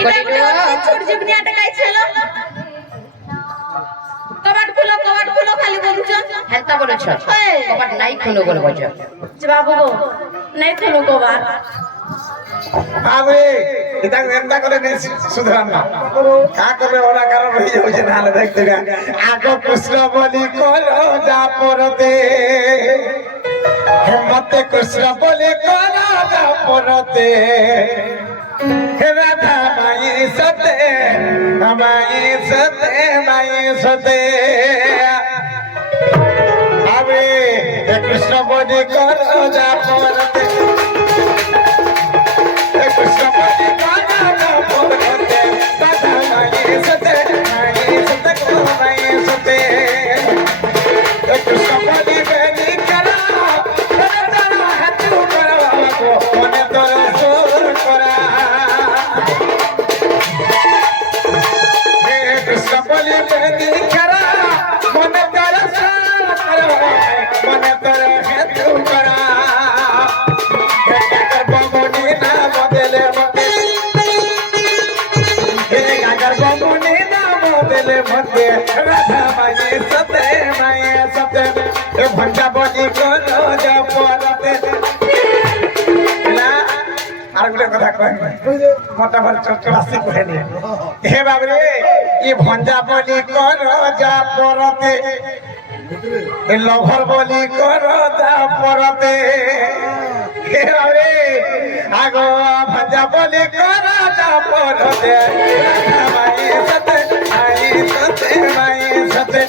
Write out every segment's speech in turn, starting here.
এটা একটা ছোট জীবনী আটকাই ছিল কবাট খুলো খালি বলছো হেলতা বলেছ কবাট নাই খুলো বলে বলছ যে বাবু গো নাই খুলো কবাট আবে এটা এমন করে নেই সুধরান না কা করবে ওরা কারণ হয়ে যাচ্ছে না হলে দেখতে গা আগো কৃষ্ণ বলি করো যা পরতে মতে কৃষ্ণ বলি করো যা পরতে রাধা মাই সতে মাই সতে আবে কৃষ্ণ বলি করো যা পরতে কৃষ্ণ বলি করো যা পরতে রাধা মাই সতে মাই সতে কৃষ্ণ বলি বেনি করো তারা হাত করো মনে তোর সুর করা কৃষ্ণ বলি বেনি করো মনে তোর সুর করা মনে তোর হাত করা বমনি না বদলে বমনি না বদলে মতে রাধা মায়ে সতে ভঞ্জা বলি করো যা পরতে আর গুলো কথা কয় মোটা বল চলাসি কহে নি হে বাবরে ই ভঞ্জা বলি করো যা পরতে লভর বলি করো যা পরতে হে বাবরে আগো ভঞ্জা বলি করো যা পরতে মাই সতে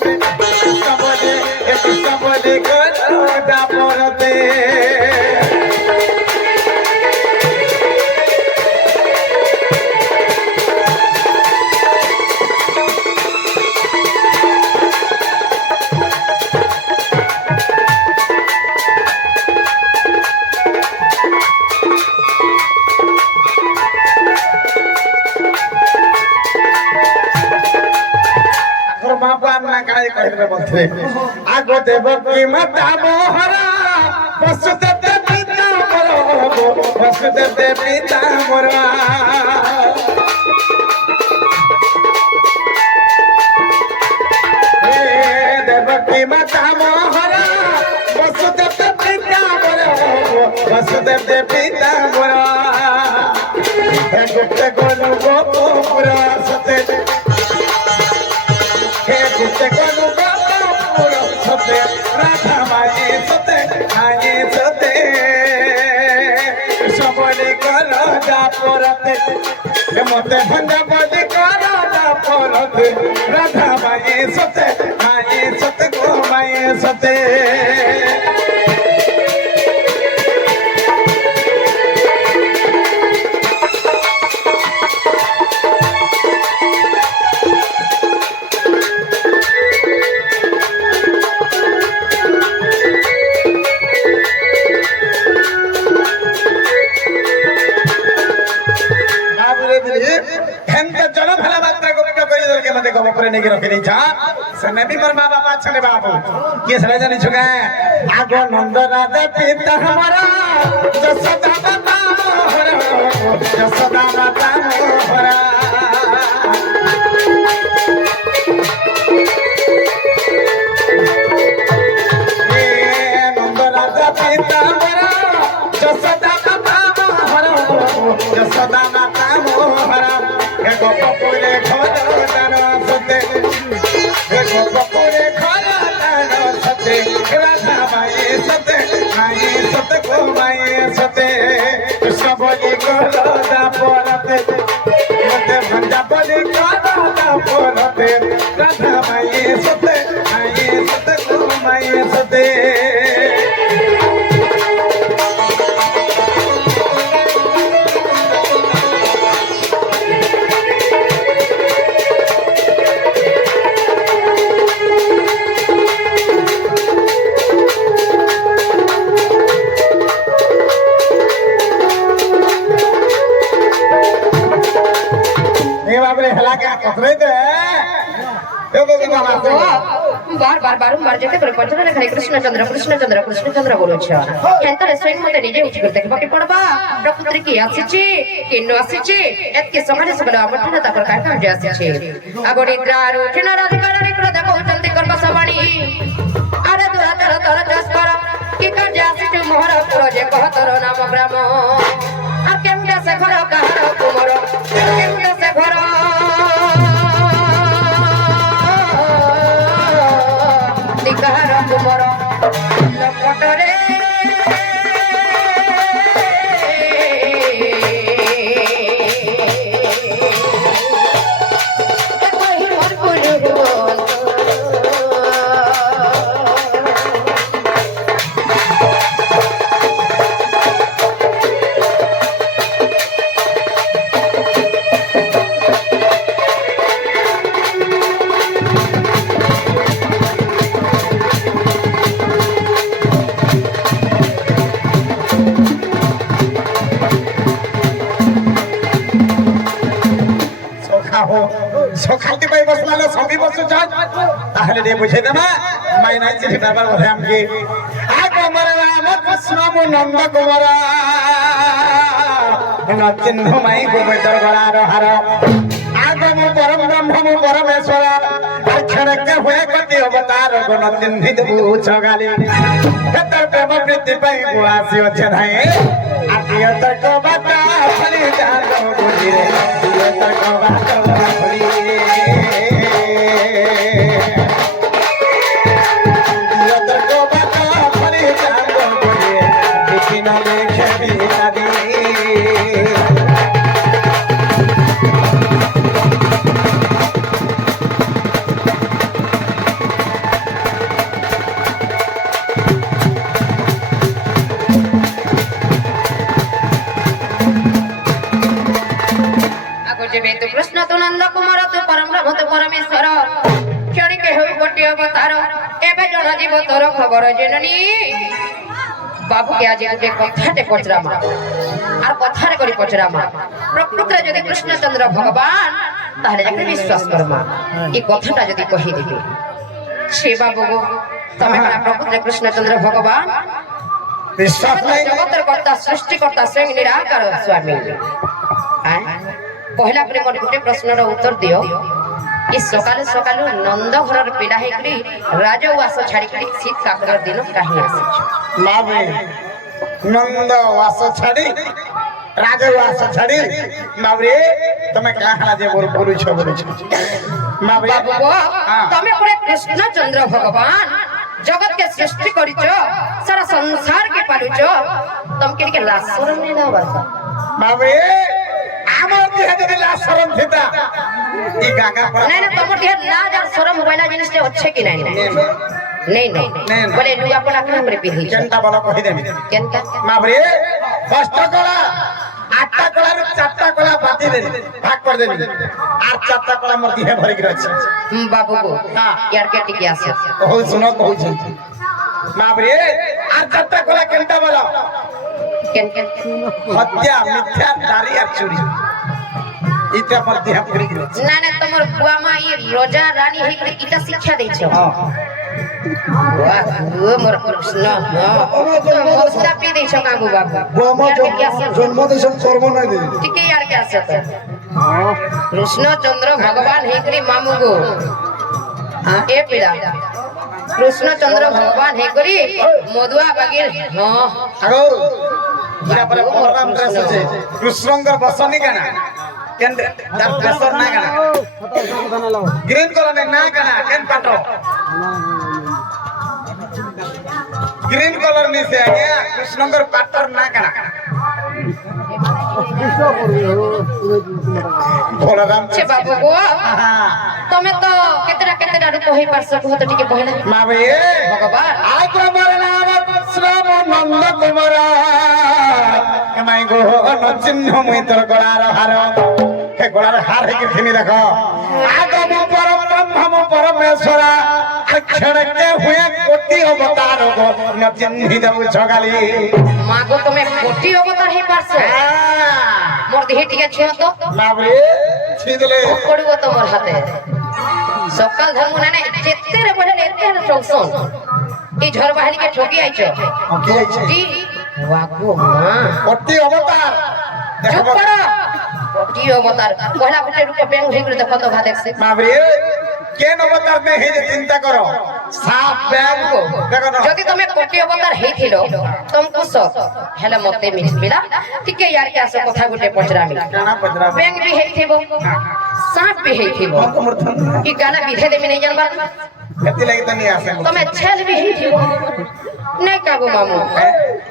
কৃষ্ণ বলি করো যা পরতে আগো দেবকী মাতা মোহরা বসুদেব পিতা মোর বসুদেব পিতা মোর দেবকী মাতা মোহরা বসুদেব পিতা মোর বসুদেব পিতা মোর গুপ্ত গনু গোপুর সতে হে গুপ্ত গনু রাধা মায়ে সতে সবলি করো যা পরতে মতে ভঞ্জা বলি করো যা পরতে রাধা মায়ে সতে গো মায়ে সতে आगो नंद राधा पिता हमारा जसोदा माता मोहरा जसोदा माता मोहरा नंद राधा पिता हमारा जसोदा माता मोहरा जसोदा माता मोहरा गोपपुरे घर दान सते गोपपुरे घर दान सते राधा माये सते गो माये सते कृष्ण बलि करो दा पलते मते भंजा बलि करो दा पलते राधा माये सते गो माये सते বারবার যেতে করে পর্যটন খালি কৃষ্ণচন্দ্র বলুছ হেন্তরে স্বয়ং মতে নিজে উঠি করে দেখবাকে পড়বা প্রকৃতি কি আসিছে কেন আসিছে এতকে সকালে সকালে আমন্ত্রণ তাকর কার্যক্রম যে আসিছে আগো নিদ্রার উঠিন রাধিকার নিকট দেখো চলতে করবা সবানি আরে তোরা তোরা তোরা চাষ করা কি কার্য আসিছে মোহর প্রজে কহ তোর নাম গ্রাম আর কেমনে সে ঘর কাহার কুমর কেমনে সে ঘর দিকার কুমর লপটরে সকালতে পাই বসলালে সবই বসু চান তাহলে রে বুঝে দেবা মাই নাই চিঠি বাবার বলে আমকে আগো মরে রাম কৃষ্ণ নন্দ কুমার চিহ্ন মাই গোবিন্দর গলার হার আগো মু পরম ব্রহ্ম মু পরমেশ্বর অক্ষরকে হয়ে কতি অবতার গুণ চিহ্নিত বুঝগালি তোর প্রেম প্রীতি পাই গুয়াসি আছে নাই আত্মীয় তর্ক বাতা ফলি জানো বুঝি রে তর্ক বাতা কৃষ্ণ তো নন্দ কুমার তো পরম ব্রহ্ম তো পরমেশ্বর ক্ষণিকে হই কোটি অবতার এবে জন জীব তোর খবর জেননি বাবুকে আজ যে কথাতে পচরামা আর কথারে করি পচরামা প্রকৃতরে যদি কৃষ্ণচন্দ্র ভগবান তাহলে যাকে বিশ্বাস করমা এই কথাটা যদি কহি দিবে সে বাবু তুমি কোন প্রকৃতরে কৃষ্ণচন্দ্র ভগবান বিশ্বাস নাই জগতের কর্তা সৃষ্টিকর্তা স্বয়ং নিরাকার স্বামী পহলা করে মোর গোটে প্রশ্নর উত্তর দিও ই সকালে সকালে নন্দ ঘরর পিলা হেকরি রাজউয়াস ছাড়িকি শীত কাকর দিন কাহি আসিছ মাবে নন্দ वास ছাড়ি রাজউয়াস ছাড়ি মাবে তুমি কাহলা যে বল বলুছ মাবে বাবু তুমি পুরে কৃষ্ণচন্দ্র ভগবান জগৎ के सृष्टि करिছ सारा संसार के पालुছ तुम के लाज शरम नहीं ना बाबा मावे আমার দেহে যদি লাজ শরম থিতা এই গাগা না না তোমার দেহে লাজ আর শরম হইলা জিনিসটা হচ্ছে কি নাই নেই নেই বলে লুগা পলা কেন করে পিঁধি কেনটা বলা কই দেবি কেনটা মাবরে পাঁচটা কলা আটটা কলার চারটা কলা বাতি দেবি ভাগ করে দেবি আর চারটা কলা মোর দেহে ভরি কি আছে বাবু গো ইয়ার কে টিকে আছে কই শুনো কইছি মাবরে আর চারটা কলা কেনটা বলা কেন কেন হত্যা মিথ্যা দাড়ি আর চুরি এটা পর দেহ ভরি কি আছে না না তোমার বুয়া মা এই রোজা রানী হইকে এটা শিক্ষা দেইছো বাহ মোর কৃষ্ণ মস্তা পি দেইছো কাগু বাবু গোমা জন্ম দেশন কর্ম নাই দে ঠিকই আর কে আছে তো কৃষ্ণচন্দ্র ভগবান হেকরি মামু গো এ পিলা কৃষ্ণচন্দ্র ভগবান হেকরি মধুয়া বাগির আগো এটা পরে প্রোগ্রাম ড্রেস আছে কৃষ্ণঙ্গর বসনি কেনা কেন তার ড্রেসর না কেনা গ্রিন কলর না কেনা কেন পাটো গ্রিন কলর নিছে আগে কৃষ্ণঙ্গর পাটর না কেনা বলরাম ছে বাবু গো তুমি তো কেতেটা রূপ হই পারছ কহ তো টিকে কহিলা মাবে ভগবান আগো মর নাম কৃষ্ণ নন্দ কুমার মাই গো চিহ্ন মুই তোর গলার হার হে গলার হার হে কিনি দেখো আগো মু পরম ব্রহ্ম পরমেশ্বর অক্ষরকে হয়ে কোটি অবতার গো ন চিহ্নি দেবু ছগালি মা গো তুমি কোটি অবতার হই পারছ মোর দেহে টিকে ছিল তো মাবে ছিদলে পড়িব তোমার হাতে সকাল ধর্ম না যেতে রে বলে এতে ঠকছন এই ঝড় বাহারি কে ঠকি আইছো কি হইছে কি ওয়াগো মা অতি অবতার চুপ করো কি অবতার পহলা ফুটে রূপ ব্যাং হই করে দেখো তো ভা দেখছে মাবরে কেন অবতার নে হে যে চিন্তা করো সাপ ব্যাগ দেখো না যদি তুমি কোটি অবতার হেইছিল তুমকু সত হেলে মতে মিছিলা টিকে ইয়ার কে আস কথা গুটে পচরামি কানা পজরা ব্যাং বি হেইथिबो সাপ বি হেইथिबो সমর্থন কি গানা বিধে দেমি নাই জানবার এতি লাগি তো নি আসে তুমি ছেল বি হেইथिबो নাই কাগো মামু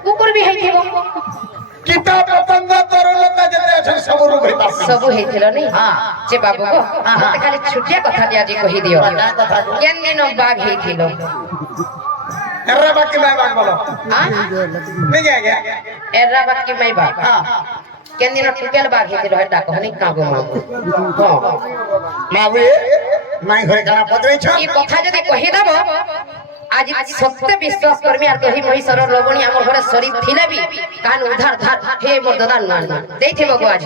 কুকুর বি হেইथिबो কিতাব পতঙ্গ তরলতা যেতে আছে সব রূপ হইতাছে সবু হেইছিল নি যে বাবু গো মতে খালি ছুটিয়া কথা দি আজি কহি দিও কানা কথা কো কেন দিন বাঘ হেইছিল এরা বাকি ভাই বাগ বলো আ নে যা গয়া এরা বাকি মাই বাঘ हां কেন দিন টুকেল বাঘ হেইছিল হেটা কহনি কাগো মামু মাবরে নাই ঘরে কানা পদরেছ এই কথা যদি কহি দেব আজ সত্য বিশ্বাস করবি আর কহি মহিষর লবণী আমার ঘরে শরীর থিলে বি কান উধার ধার হে মোর দাদা মান দেইথিব গো আজ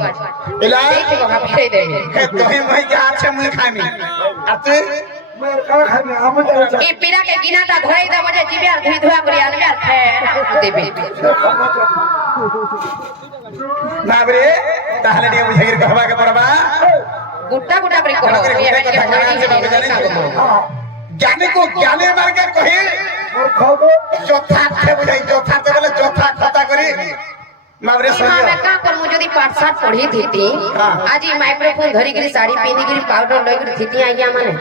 ইলা দেইথিব গা ফেরে দেবি হে তোহি মই যা আছে মুই খামি আর তুই এই পিরাকে গিনাটা ধরাই দেব যে জিবে আর ধুই ধুয়া করে আনবে আর ফের দেবে মাবরে তাহলে নিয়ে বুঝে গির কহবাকে পড়বা গুট্টা গুট্টা করে কহ এই আমি যে ধরাই দিই জ্ঞানী কো জ্ঞানী মার্গে কহি যথার্থ বুঝাই যথার্থ বলে যথার্থ কথা করি মাবরে हाँ শুনিও मैं का कर मुझे यदि पाठ साठ पढ़ी थी आज ये माइक्रोफोन धरी गिरी साड़ी पहनी गिरी पाउडर लई गिरी थी आ गया माने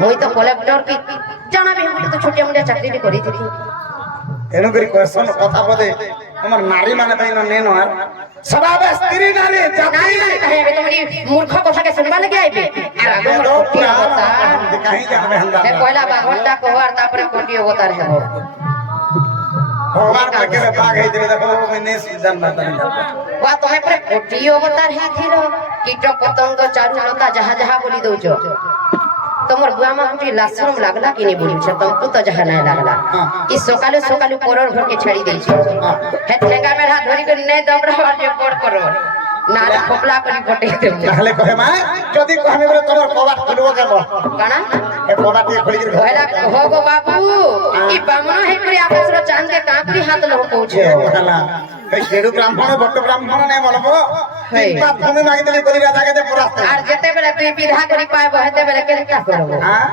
मुई तो कलेक्टर की जाना भी हम तो छोटे मोटे चाकरी भी करी थी তেনু করি কোশ্চন কথা বলে আমার নারী মানে তাই নেন আর সবাবে স্ত্রী নারী জাতি नहीं नहीं कहे अबे तुमरी मूर्ख कथा के सुनबा लगे आइबे আর আগে মোর কোটি অবতার কাহি জানবে হন্দা এ পয়লা বাঘটা কহর তারপরে কোটি অবতার হেব ভগবান পাকে বাঘ হইতে দেখো মানে জানবা তাই वा तुम्हें पर कोटी अवतार है थिलो कीट पतंग चारुलता जहा जहा बोली दउछ तमर बुआ मा कुटी लाशरम लागला कि नहीं बोली छ तुमको तो जहा नहीं लागला ई सकाले सकाले परर घर के छाड़ी देछ हे ठेंगा में हाथ धरी कर नहीं दबड़ा और जे पड़ करो नाले खोपला करी फटे दे তাহলে কহে মা যদি কহমি বলে তোমার কবাট খুলবো কেন काना এ কবাট দিয়ে খুলি গির कहला हो गो बाबू ई बामनो है करे आकाश रो चांद के काकरी हाथ लो पहुंचे বলা এই কেডু ব্রাহ্মণ বট্ট ব্রাহ্মণ নাই বলবো হেই। তিনটা ভূমি মাগি দিলি কলি রাজাকে দে পুরা আর যেতে বেলে তুই বিধা করি পায় বহেতে বেলে কেনটা করব হ্যাঁ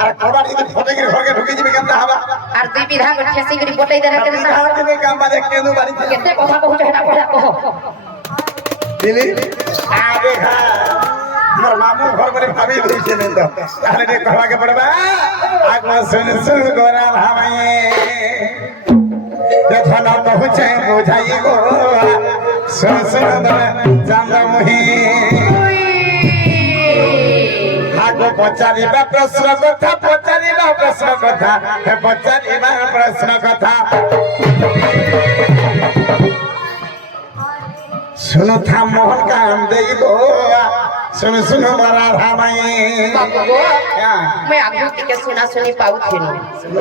আর কবাট যদি ফটে গির ঘরকে ঢুকে যাবে কেমন হবা আর তুই বিধা করে ঠেসি করি পটাই দেলে কেনটা বিহার দিনে কাম বাদে কেনু বাড়ি থেকে কেতে কথা কহুছ হেটা পড়া কহ দিলি আরে হ্যাঁ মোর মামু ঘর বলে ভাবি ধইছে নেন তো তাহলে রে কহবাকে পড়বা আগমা শুন শুন গোরা ভামায়ে যখন পৌঁছে বুঝাই গো শুন শুন জানা মুহি আগো পচারিবা প্রশ্ন কথা পচারিবা প্রশ্ন কথা হে পচারিবা প্রশ্ন কথা শুনো থা মোহন কাম দেই গো শুনো শুনো মারা ধামাই बाबू गो मैं आगु टिके सुना सुनी पाउ थिनु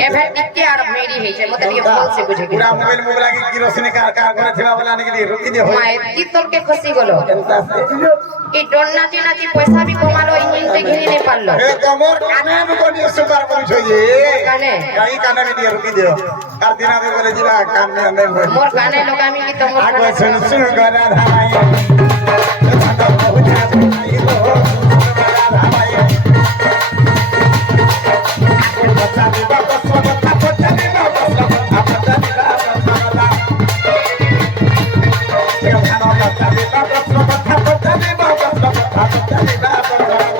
एभे टिके आर मेरी हे जे मते ये बोल से बुझे पूरा मोबाइल मोबाइल की किरोसिन कार कार करे थिबा वाला ने के रुकी दे हो माय ती तोल के खसी गलो एंता से ई डोन नाची नाची पैसा भी कमालो इंजन से घिनी नहीं पारलो ए तमोर काने में कोनी सुपर करू छ जे काने काई काने में दिए रुकी दियो कार दिना में बोले जिबा काने नहीं हो मोर गाने लोगामी की तो मोर आगो गाने सुन सुन गरा धामाई छाता पहुंचा आई गो गरा धामाई बच्चा दिबा बच्चा बच्चा बच्चा दिबा बच्चा बच्चा दिबा बच्चा ये खाना बच्चा दिबा बच्चा बच्चा बच्चा दिबा बच्चा बच्चा दिबा बच्चा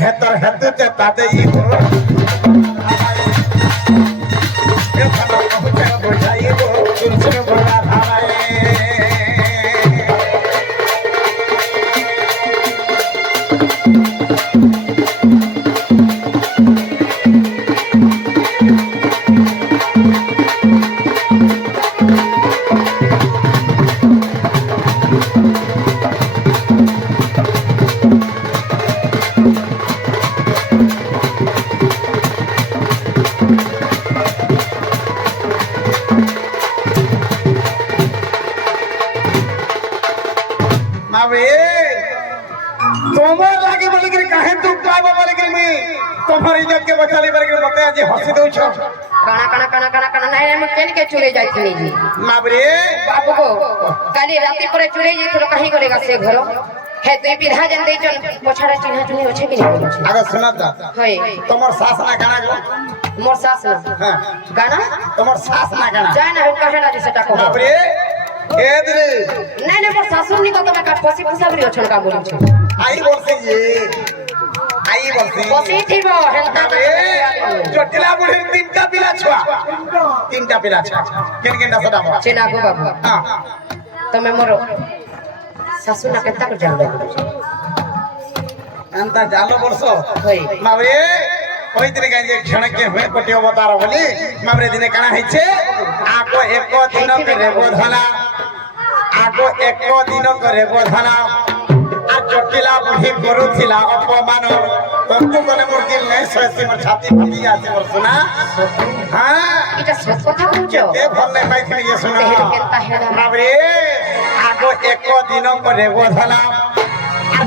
हेतर ते ताते ई हो ये खाना पहुंचा बुझाई गो सुन सुन गरा धामाई মাবে তোমার লাগে বলে কি কাহে তুই পাবো বলে কি আমি তোমার ইজ্জত কে বচালি বলে কি মতে আজ হসি দউছ কানা কানা কানা কানা কানা নাই আমি কেন কে চলে যাইছিলি জি মাবরে বাবু গো কালি রাতে পরে চলে যাইছিল কাহি গলে গাছে ঘর হে তুই বিধা জান দেইছন পছাড়া চিহ্না চুনি আছে কি নাই আগে শোনা তা হই তোমার শাস না গানা গো মোর শাস না হ্যাঁ গানা তোমার শাস না গানা যায় না কাহে না সেটা কো মাবরে কেদরে নাই না মোর শাশুর নি কত টাকা পসি পসাবরি অছন কা বলিছ আই বলছে যে আই বলছে পসি থিব হেলতা জটিলা বুড়ির তিনটা পিলা ছুয়া কেন কেন সদা মা চেনা গো বাবু হ্যাঁ তুমি মোর শাশু না কেতা কো জানলে अंता जालो बरसो হই मावरे ओई दिन गाय जे क्षण के हुए पटी अवतार बोली मावरे दिने काना हैछे आको एको दिन करे बोधना आको एको दिन करे बोधना आ जटिला बुढ़ी करूथिला अपमान तंतु कने मोर दिल नै ससी मोर छाती फटी आसे मोर सुना हां এটা সত কথা কইছো ए भल नै पाइथिली ये सुना तेहर केनता हेला मावरे आको एको दिन करे बोधना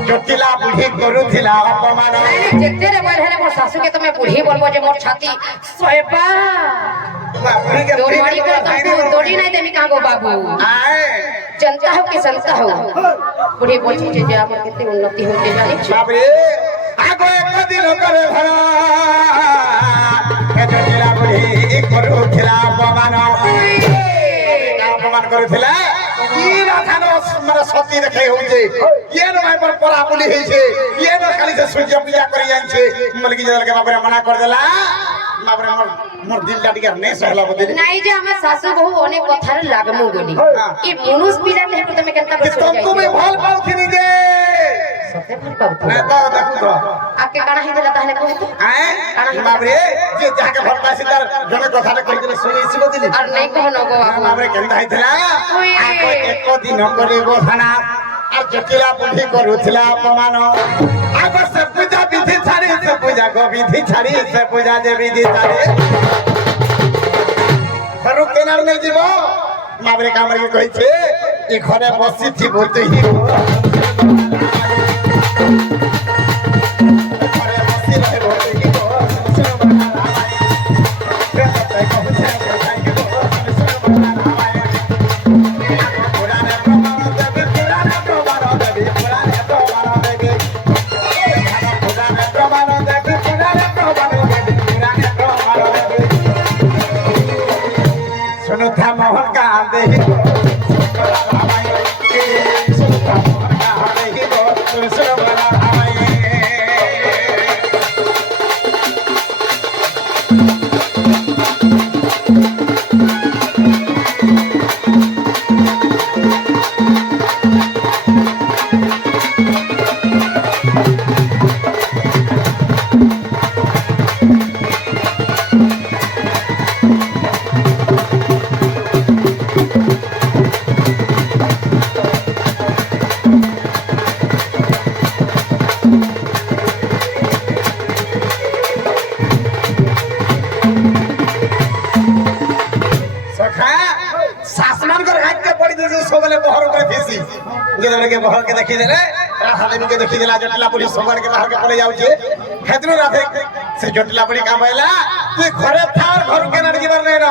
जटिला बुढ़ी करूथिला अपमान जेते रे बोल हेले मोर सासू के तुम्हें बुढ़ी बोलबो जे मोर छाती सोएबा बुढ़ी के तोर मारी को तुमको तोड़ी नहीं देमी कहां गो बाबू आए जनता हो कि संता हो बुढ़ी बोलछी जे हमर केते उन्नति होते जानी छ बाबरे आगो एक दिन करे भरा ए जटिला बुढ़ी करूथिला अपमान अपमान करूथिला ई राधानो माने सती देखे होजे ये न माय पर परा बोली हेछे ये न खाली से सूर्य पूजा करी जानछे मलकी जल के बाबरे मना कर देला बाबरे मोर दिल डाटिया नै सहला बदली नहीं जे हमें सासू बहु अनेक कथार लागमु गोली ई पुरुष पिला नहीं तो मैं केनता कि बस तुमको मैं भल पाउथिनी जे सते भल पाउत मैं तो देखु तो आपके काना ही देला ताहले कहू तो आए बाबरे जे जाके भल पासी तार जने कथाटा कहि देले सुनिछि बदली और नहीं कहनो गो बाबू बाबरे केनता हैथला ओए। आको एको दिन करे गोधना आ जटिला बुद्धि करूथिला अपमान आको से पूजा विधि छाड़ी से पूजा गो विधि छाड़ी से पूजा जे विधि छाड़ी घरु केनार नै जीवो बाबरे कामर के कहि छे ई घरे बसी थी बोलते ही घरे बसी रहे बोलते ही सुनो था मोहन का देही सुनो था मोहन का देही सुनो बड़ा हवाई के बहर के देखी देले राधा देवी के देखी देला जटिला पुलिस सोमवार के बाहर के पले जाउ छे हेतनु राधे से जटिला पुलिस काम आइला तू घरे थार घर के न जीवर नै न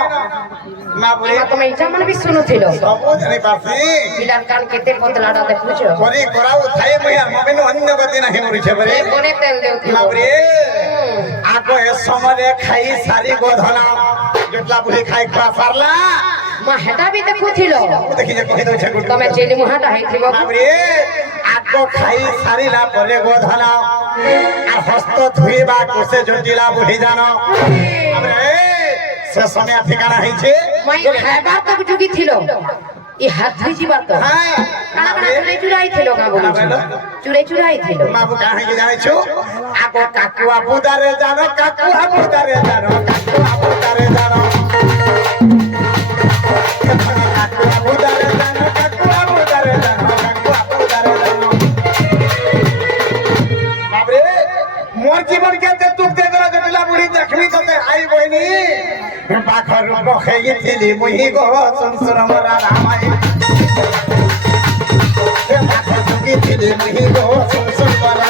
मां बोले તમે ઈજા મને બી સુનો થેલો सबो जने पासी पिलान कान केते पतला डाटे पूछो परी कराउ थाए मैया मबेनु अन्य गति नाही मरि छे बरे कोने तेल देउ थी मां बोले आको ए समय खाई सारी गोधना जटिला पुलिस खाई खा सारला मां हेटा भी देखु थिलो देखि जे कहि दो छे गुड તમે જેલી મુહાટા હે થીબો बाबरे आको खाई सारीला परे गोधना आ हस्त धुइबा कोसे जटिला बुढ़ी जानो बाबरे से समय ठिकाना है छे माई खाइबार तक जुगी थिलो ई हाथ धुई जीबार तो हां काना काना चुराई चुराई थिलो का बोलो चुराई चुराई थिलो बाबू काहे के जाने छु आको काकुआ बुदारे जानो काकुआ बुदारे जानो काकुआ बुदारे जानो काकुआ बुदारे जानो काकुआ बुदारे जानो काकुआ बुदारे जानो बाबरे मोर जीवन के ते तुक दे देला जटिला बुढ़ी देखली तते आई बहिनी पाखर रखेई थिली मुही गो संसुर मोरा रामाई पाखर दुगी थिली मुही गो संसुर मोरा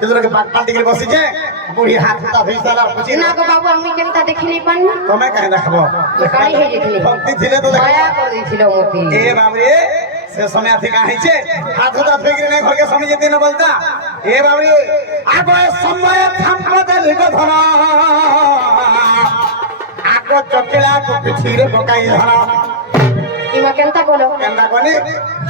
তোরা কে পাল্টি করে বসিছে বুড়ি হাত হাতা ধই সালা বুঝি না গো বাবু আমি কেনতা দেখিনি পান না তুমি কাহে দেখবো কাই হয়ে যেতলি ভক্তি ছিলে তো দেখো দয়া করে দিছিল মতি এ বাবরে সে সময় থেকে আইছে হাত হাতা ধই করে ঘরকে সময় যেতে না বলতা এ বাবরে আগো সময় থামপা দেলি গো ধরা আগো চকেলা কো পিছিরে পকাই ধরা ইমা কেনতা বলো কেনটা কোনি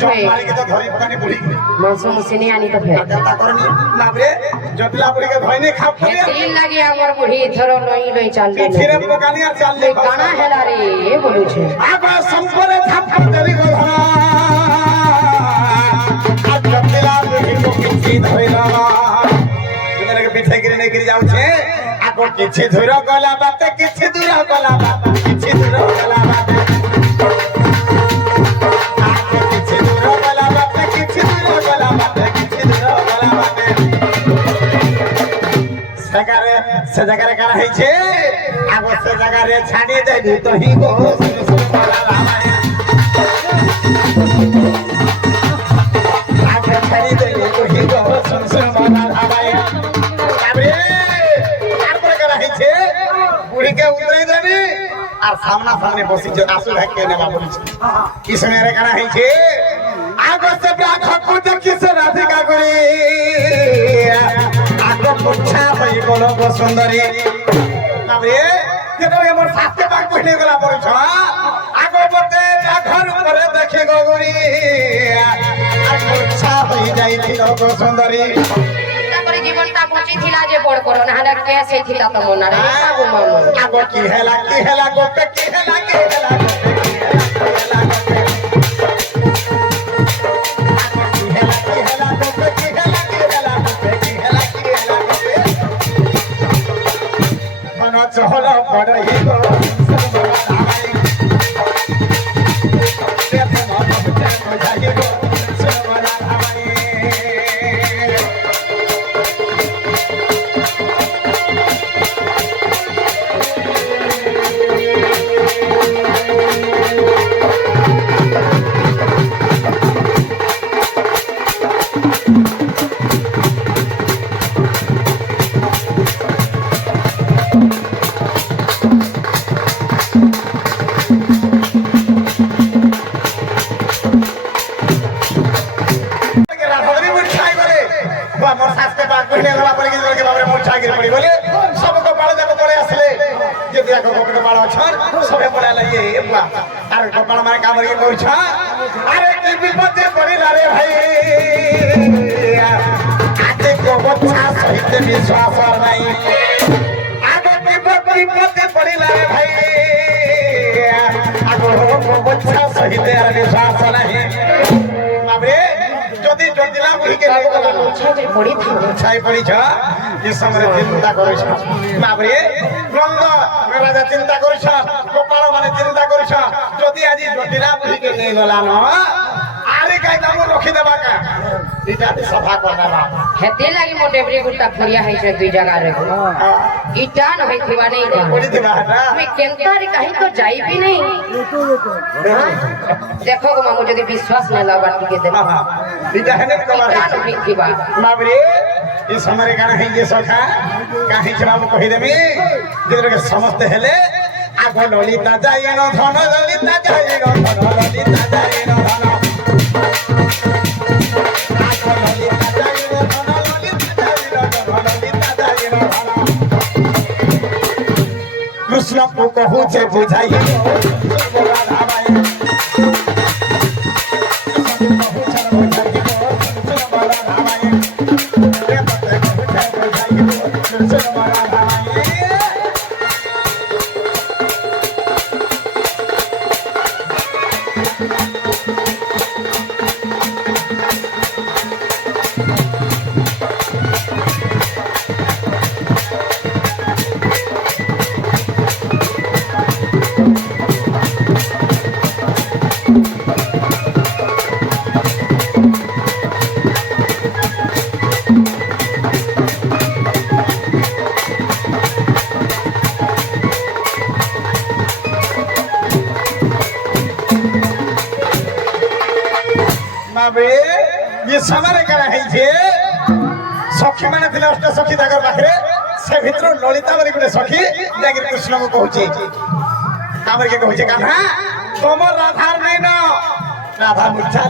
জম মারি কে তো ধরি পকানি বুড়ি মাংস মুসিনি আনি তো ফের কেনটা করনি না রে জটিলা বুড়ি কে ধইনি খাপ করে তেল লাগি আমার বুড়ি ধর নই নই চালবে পিছিরে পকানি আর চাললে গানা হেলা রে বলুছে আগো সম্পরে থামপা দেলি গো ধরা আর জটিলা বুড়ি কো পিছি ধইলা তোদেরকে পিছে গিরে নেই গিরে যাচ্ছে আগো কিছু ধইর গলা বাতে কিছু দূর গলা বাতে কিছু দূর গলা বাতে से जगह रे करा है छे आगो से जगह रे छाड़ी दे दी तो ही गो सुसुमाला लावाए आगो छाड़ी दे दी तो ही गो सुसुमाला लावाए अबे आर पर करा है छे बुढ़ी के उतरे देबी और सामना सामने बसी जे आसु भाग के ने बाबू की समय रे करा है छे आगो से ब्राख को देखि से राधिका करी আগো পুচ্ছা হই গলো গো সুন্দরী আরে কেতবে মোর সাথে বাগ কইনে গলা পড়ছ আগো মতে ঘর উপরে দেখে গগুরি আর পুচ্ছা হই যাইছিল গো সুন্দরী তারপরে জীবনটা বঁচি থিলা যে বড় করো না হালা কে সেই থিলা তো মন রে আগো মামু আগো কি হেলা গো পে কি হেলা গো পে चहल पड़ही गो सुबह देखो मन बुझाई गो सुबह हवाई सबे पड़ा लइए एबा अरे कपाल मारे कामर के कोइ छ अरे की विपत्ति पड़ी ला रे भाई आते को बच्चा सहित विश्वास नहीं आगे की विपत्ति पड़ी ला रे भाई आगो को बच्चा सहित विश्वास नहीं अबे যদি জটিলা বুড়ি के नहीं गला छाई पड़ी थी छाई पड़ी छ ये समरे चिंता करै छ बाबरे नंद राजा चिंता करै छ गोपाल माने चिंता करै छ যদি আজি জটিলা বুড়ি के नहीं गला न आरे काई दाम रखि देबा का इटा सफा कर देबा हेते लागि मोटे बरी गुट्टा फरिया है से दुई जगह रे इटा न है थिवा नहीं पड़ी दिबा हटा मैं केनता रे कहीं तो जाई भी नहीं देखो गो मामू यदि विश्वास न लावा के दे हां इटा है ने कबर इटा न है थिवा बाबरे ये समरे गाना है ये सखा काहे छ बाबू कहि देबी जेरे के समस्त हेले आगो ललिता जाय न धन ललिता जाय न धन ललिता जाय न धन कृष्ण को कहू छे बुझाई সখী মানে ଥିଲେ অষ্ট সখী ତାଙ୍କର ପାଖରେ ସେ ଭିତରୁ ଲଳିତା ବୋଲି ଗୋଟେ ସଖୀ ଯାଇକି କୃଷ୍ଣଙ୍କୁ କହୁଛି ତାପରେ କିଏ କହୁଛି କାହ୍ନା ତମ ରାଧାର ନାଇଁ ନା ରାଧା ମୁର୍ଚ୍ଛା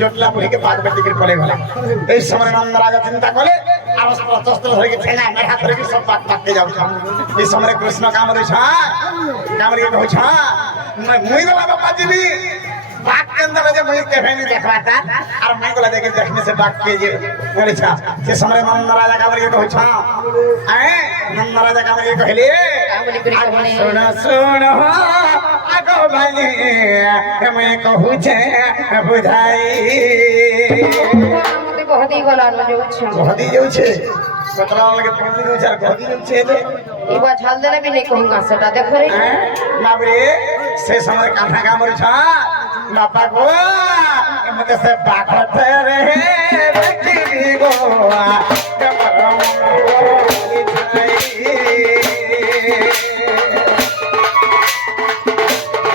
ଜଟିଲା ବୁଢୀকে ପାଗ ବେଟିକିରି ପଳେଇ ଗଲା এই ସମୟରେ ନନ୍ଦରାଜ ଚିନ୍ତା କଲେ আর অস্ত্র ধরিকি ঠেলা হাত ধরিকি সব পাক পাকতে যাଉଛି এই সমୟରେ কৃষ্ণ কামড়িছ কামড়িকে কହୁଛ মুই গলা বাপা ଯିବି बाघ के अंदर जे मुझे केफे नहीं देखवाता और मैं बोला देखे देखने से बाघ के जे बोले छा से समय नंद राजा का बोले कहू छा हैं नंद राजा का बोले कहले सुन सुन आगो भाई मैं कहू छे बुझाई मते कहदी गला न जो छ कहदी जो छे पतरा लगे पंडी दो चार कहदी जो छे दे ई बा झाल देले भी नहीं कहूंगा सेटा देखो रे बाबरे से समय कान्हा का मरी छा बापा गो मते से बाखत रे बेटी गो कमरम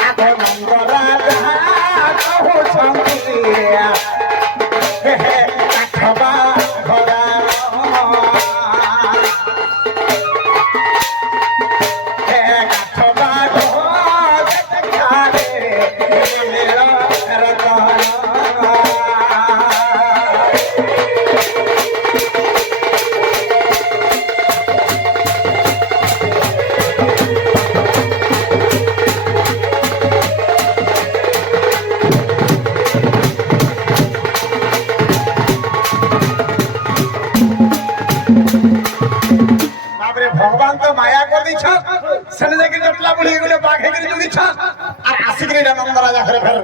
आधे मंगरा कहू संगिया हे काठबा भरा हे काठबा भगवान तो माया कर दी छ सने जाके जटला बुढ़ी गुले बाघे के जुगी छ और आशिकरी नंद राजा करे फिर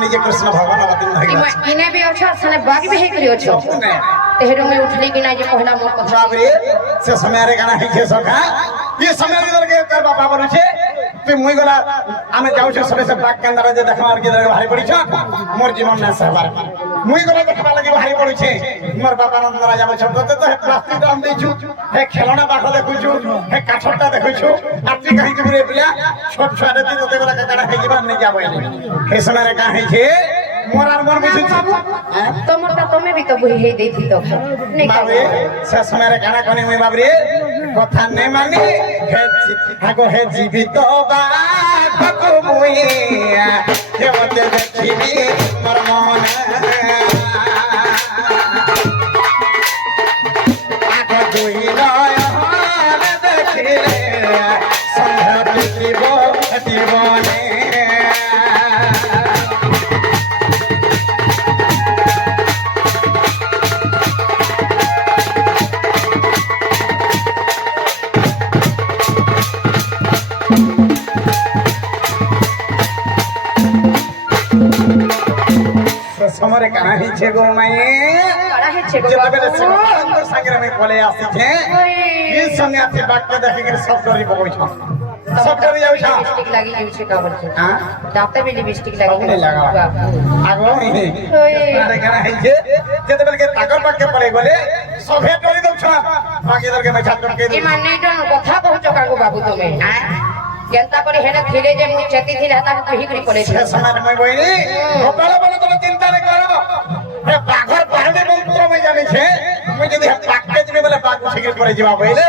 निजे कृष्ण भगवान बतिन है इने भी अच्छा सने बाघ भी है करियो छ तेहरो में उठली कि ना जे पहला मोर कथा बाबरे से समय रे गाना है छे सखा ये समय रे के कर बाबा बनु छे तू मुई गला आमे जाउ छे सबे से बाघ के अंदर जे देखा और के भारी पड़ी छ मोर जीवन में सहबार मुई गला देखबा लगे भारी पड़ी छे मोर बाबा नंद राजा बछ तो प्लास्टिक दाम दे छु हे खेलना बाख देखु छु हे काठटा देखु छु आत्री कहि के रे पिला छोट छोरे दी तो गला काडा हे जीवन नहीं जाबो हे समय रे का है छे मोर आर मोर बुझु छ तमरटा तमे भी तो बुही हे देथि तो नहीं बाबरे से समय रे गाना कोनी मुई बाबरे कथा नहीं मानी हे हागो हे जीवित बा कको मुई हे मते देखिबी मोर मन आगो दुई नयन देखिले संध्या जीवने समरे कहां ही छे गो माये कड़ा है छे गो जब बेले से अंदर संगे में कोले आसी छे ये समय आते बात के देखे के सब डरी पकोई छ सब डरी जाउ छ लिपस्टिक लागी जेउ छे का बोल छे हां दांते भी लिपस्टिक लागी नहीं लगा आगो ही अरे कहां है छे जब बेले के ताकर पाक के पड़े गोले सभे डरी दउ छ बाकी दर के मैं छाट के ई माने तो कथा कहू छ कागो बाबू तुमे जनता पर हेने थिले जे मु चेती थिले हता कहि करी पड़े छे समय में बोइनी गोपाल बोले तो चिंता नहीं करो हे बाघर पहले मंत्र में जाने छे मुझे यदि पैकेज में बोले बाघ छिके पड़े जीवा बोले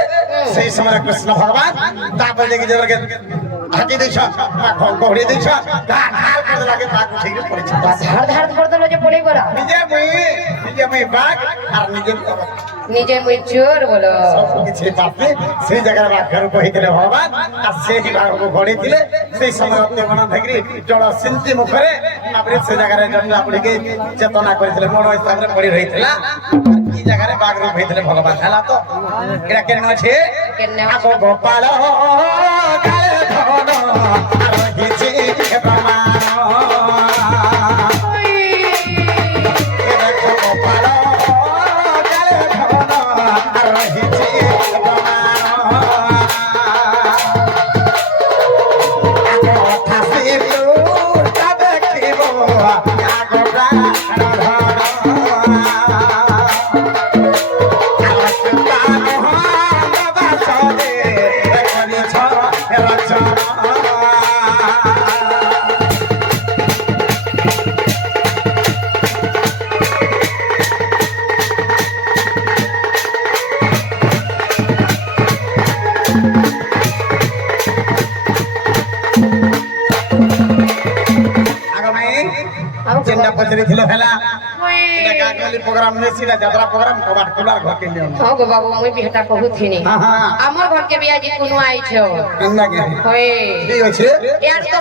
सही समय कृष्ण भगवान तापर लेके जबर के ढाकी दै छ मा घोड़ी दै छ धार कर लागे बाघ छिके पड़े छ धार कर दलो जे पड़े गरा निजे मैं बाघ और निजे मुई चोर बोलो सब किछि बाते से जगह बाघ घर को हितले भगवान आ से ही बाघ को घोड़ी थिले से समय अपने बना धगरी जड़ सिंती मुखरे तापर से जगह रे जंडा पड़ी के चेतना करथिले मोर हिसाब रे पड़ी रहितला की जगह रे बाघ रो भइतले भगवान हला तो एरा केन छे आगो गोपाल काले धन आरो हिचे प्रमाण যেটা পচরিছিল হেলা ওই এটা কাকলি প্রোগ্রাম নেছিলা যাত্রা প্রোগ্রাম কবাট খোলার ঘর কিনে হ্যাঁ গো বাবু মুই বিহাটা কহুথিনি হ্যাঁ হ্যাঁ আমার ঘরকে বিয়া জি কোনো আইছো কেন লাগে হয়ে ঠিক আছে ইয়ার তো